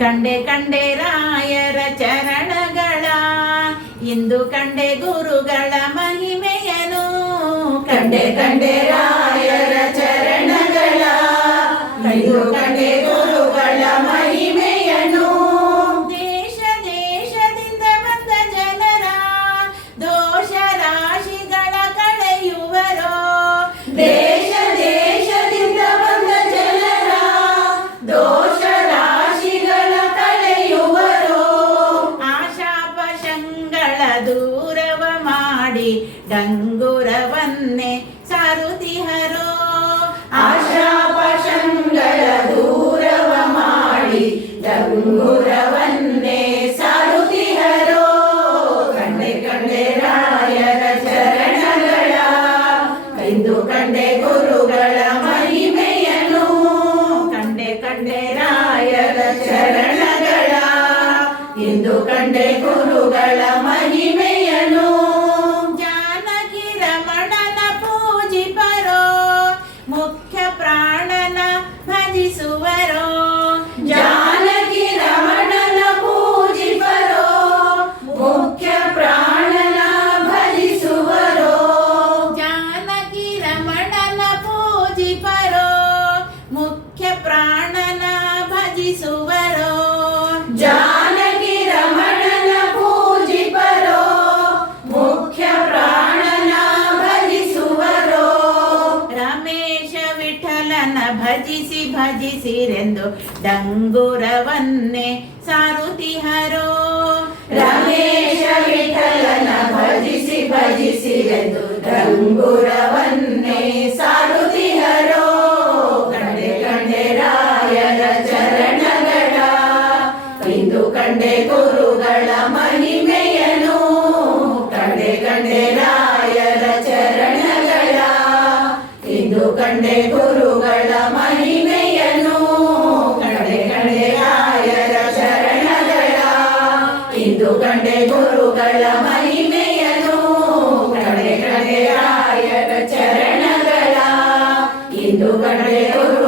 ಕಂಡೆ ಕಂಡೆ ರಾಯರ ಚರಣಗಳ ಇಂದು ಕಂಡೆ ಗುರುಗಳ ಮಹಿಮೆಯನು ಕಂಡೆ ಕಂಡೆ ರಾಯರ ಡಂಗುರವನ್ನೇ ಸಾರುತಿಹರೋ. ಆಶಾಪಶಂಗಳ ದೂರವ ಮಾಡಿ ಡಂಗುರವನ್ನೇ ಸಾರುತಿಹರೋ. ಕಂಡೆ ಕಂಡೆ ರಾಯರ ಚರಣಗಳ ಇಂದು ಕಂಡೆ ಗುರುಗಳ ಮಹಿಮೆಯನು ಕಂಡೆ ಕಂಡೆ ರಾಯರ ಚರಣಗಳ, ಇಂದು ಕಂಡೆ ಗುರುಗಳ ಭಜಿಸಿ ಭಜಿಸಿರೆಂದು ಡಂಗುರವನ್ನೇ ಸಾರುತಿಹರೋ ರಮೇಶ ವಿಠಲನ ಭಜಿಸಿ ಭಜಿಸಿರೆಂದು ಡಂಗುರವನ್ನೇ ಇಂದು ಕಂಡೆ ಗುರುಗಳ ಮಹಿಮೆಯನು ಕಂಡೆ ಕಂಡೆ ರಾಯರ ಚರಣಗಳ ಇಂದು ಕಂಡೆ ಗುರುಗಳ ಮಹಿಮೆಯನು ಕಂಡೆ ಕಂಡೆ ರಾಯರ ಚರಣಗಳ ಇಂದು ಕಂಡೆ ಗುರುಗಳ ಮಹಿಮೆಯನು ಕಂಡೆ ಕಂಡೆ ರಾಯರ ಚರಣಗಳ ಇಂದು ಕಂಡೆ ಗುರುಗಳ